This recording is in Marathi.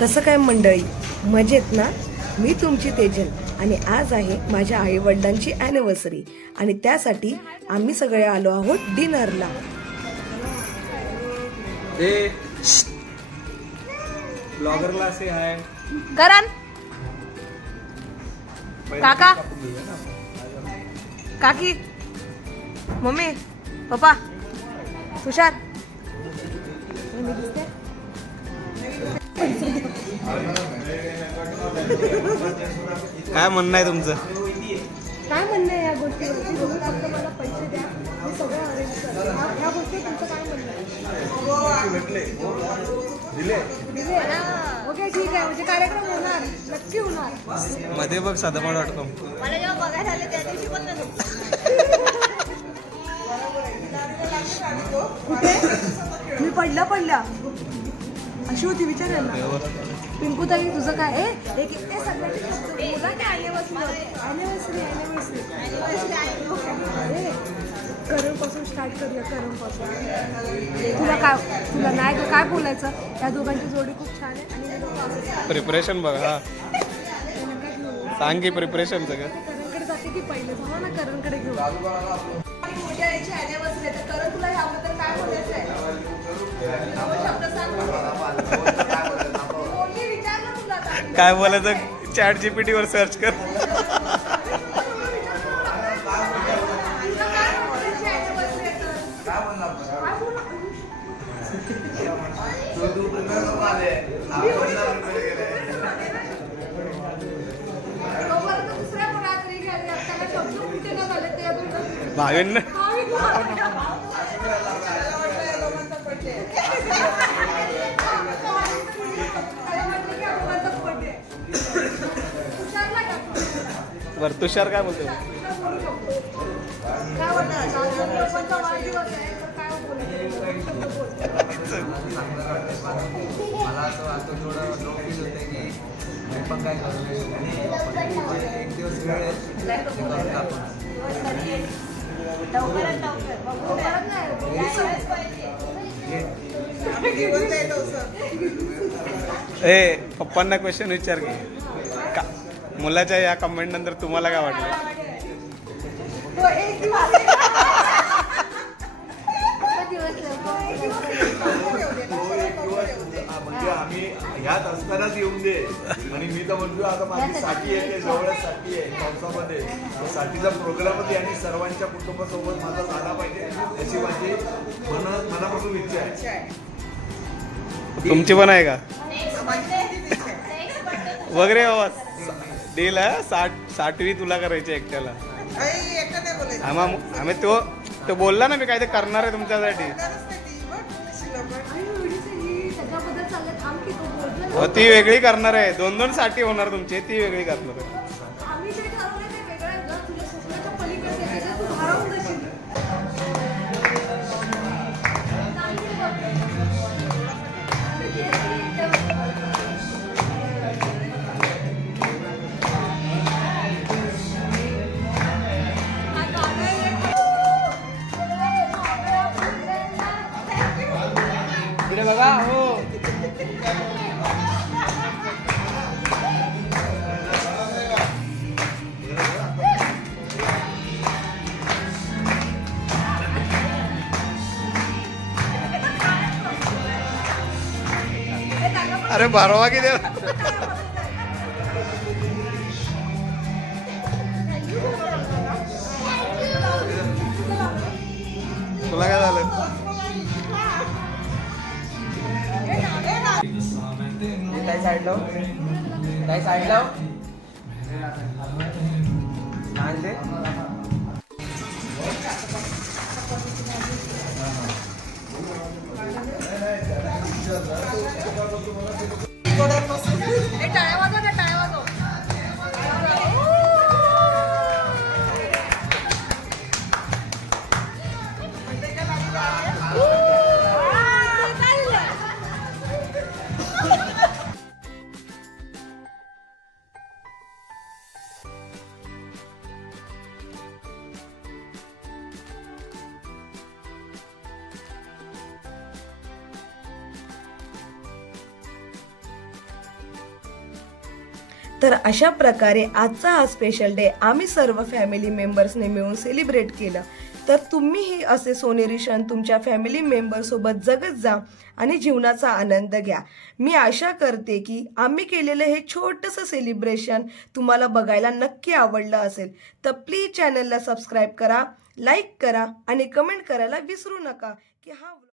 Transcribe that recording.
कसं काय मंडळी, मजेत ना? मी तुमची तेजल आणि आज आहे माझ्या आईवडिलांची ॲनिव्हर्सरी आणि त्यासाठी आम्ही सगळे आलो आहोत डिनरला. ब्लॉगरला से हाय करण, काका, काकी, मम्मी, पप्पा, तुषार. काय म्हणणं आहे तुमचं? काय म्हणणं आहे या गोष्टीवरती? तुम्ही फक्त मला पैसे द्या, मी सगळं अरेंज करते. ह्या गोष्टी तुमचं काय म्हणणं आहे? ओके, ठीक आहे. म्हणजे कार्यक्रम होणार, नक्की होणार. मध्ये बघ साधारण.com. मला जेव्हा बघायला आले त्या दिवशी पण नाही. मी पडल्या अशी होती, विचारायला. पिंकू ताई, तुझं काय? एक करण पासून स्टार्ट करूया. करण पासून तुला नाही काय बोलायचं? त्या दोघांची जोडी खूप छान आहे आणि प्रिपरेशन बघा. सांग की प्रिपरेशन सगळं. करणकडे जाते की पहिले जाऊ ना, करणकडे घेऊ. मोठ्या याची ॲनिव्हर्सरी आहे, करण तुला ह्याबद्दल काय बोलायचं आहे? काय बोलायचं? चॅट जीपीटी वर सर्च कर. भावेन बर. तुषार काय बोलतो? मला असं वाटतं थोडं लो फील होतं की मी पण काय करतोय आणि एक दिवस वेळ ए पप्पांना क्वेश्चन विचार की मुलाच्या या कमेंट नंतर तुम्हाला काय वाटलं? म्हणजे आम्ही ह्यात असतानाच येऊन दे. आणि मी तर म्हणतो आता माझी साठी येते, जवळच साठी आहे पावसामध्ये. साठीचा प्रोग्रामच आणि सर्वांच्या कुटुंबासोबत माझा झाला पाहिजे याची माझी मनापासून इच्छा आहे. तुमची पण आहे का वगैरे? डील आहे. 60वी तुला करायची एकट्याला. आम्ही तो बोलला ना, मी काय ते करणार आहे तुमच्यासाठी. ती वेगळी करणार आहे. 2-2 साठी होणार तुमची, ती वेगळी करणार आहे. बघा हो. अरे बारवा की दे. तुला काय झालं? Side low, side low. टाळ्या वाजव, टाळ्या वाजव. तर अशा प्रकारे आजचा हा स्पेशल डे आम्ही सर्व फॅमिली मेंबर्सने मिळून सेलिब्रेट केलं. तर तुम्हीही असे सोनेरी क्षण तुमच्या फॅमिली मेंबरसोबत जगत जा आणि जीवनाचा आनंद घ्या. मी आशा करते की आम्ही केलेलं हे छोटंसं सेलिब्रेशन तुम्हाला बघायला नक्की आवडलं असेल. तर प्लीज चॅनलला सबस्क्राईब करा, लाईक करा आणि कमेंट करायला विसरू नका की हा